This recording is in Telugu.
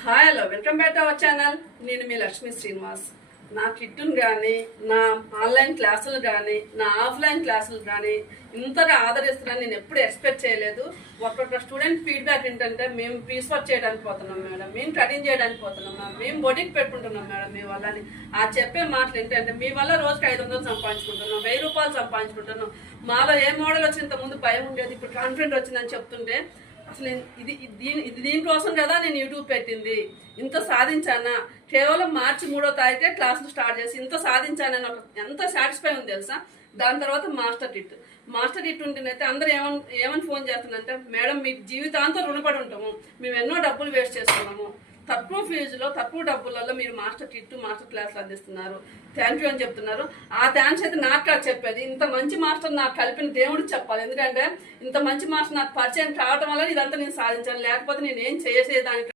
Hi hello welcome back to our channel. నేను మీ లక్ష్మీ శ్రీనివాస్. నా కిట్టును కానీ, నా ఆన్లైన్ క్లాసులు కానీ, నా ఆఫ్లైన్ క్లాసులు కానీ ఇంతగా ఆదరిస్తున్నాను నేను ఎప్పుడు ఎక్స్పెక్ట్ చేయలేదు. ఒక్కొక్క స్టూడెంట్ ఫీడ్బ్యాక్ ఏంటంటే, మేము పీస్ వర్క్ చేయడానికి పోతున్నాం మేడం, మేము కటింగ్ చేయడానికి పోతున్నాం మేడం, మేము బొటిక్ పెట్టుకుంటున్నాం మేడం మీ వల్లని. ఆ చెప్పే మాటలు ఏంటంటే, మీ వల్ల రోజుకి 500 సంపాదించుకుంటున్నాం, 1000 రూపాయలు సంపాదించుకుంటున్నాం. మాలో ఏ మోడల్ వచ్చి ఇంతకుముందు భయం ఉండేది, ఇప్పుడు కాన్ఫిడెంట్ వచ్చిందని చెప్తుంటే అసలు దీనికోసం కదా నేను యూట్యూబ్ పెట్టింది. ఇంత సాధించానా, కేవలం మార్చి 3వ తారీఖే క్లాసులు స్టార్ట్ చేసి ఇంత సాధించానని ఎంత సాటిస్ఫై ఉంది తెలుసా. దాని తర్వాత మాస్టర్ కిట్ ఉంటేనైతే అందరూ ఏమని ఫోన్ చేస్తున్నారంటే, మేడం మీకు జీవితాంతం రుణపడి ఉంటాము, మేము ఎన్నో డబ్బులు వేస్ట్ చేస్తున్నాము, తక్కువ ఫీజులో తక్కువ డబ్బులలో మీరు మాస్టర్ కిట్ మాస్టర్ క్లాసులు అందిస్తున్నారు, థ్యాంక్ యూ అని చెప్తున్నారు. ఆ థ్యాంక్స్ అయితే నాకు కాదు చెప్పేది, ఇంత మంచి మాస్టర్ నాకు కలిపిన దేవుడికి చెప్పాలి. ఎందుకంటే ఇంత మంచి మాస్టర్ నాకు పరిచయం కావడం వల్ల ఇదంతా నేను సాధించాను, లేకపోతే నేను ఏం చేసేదానికి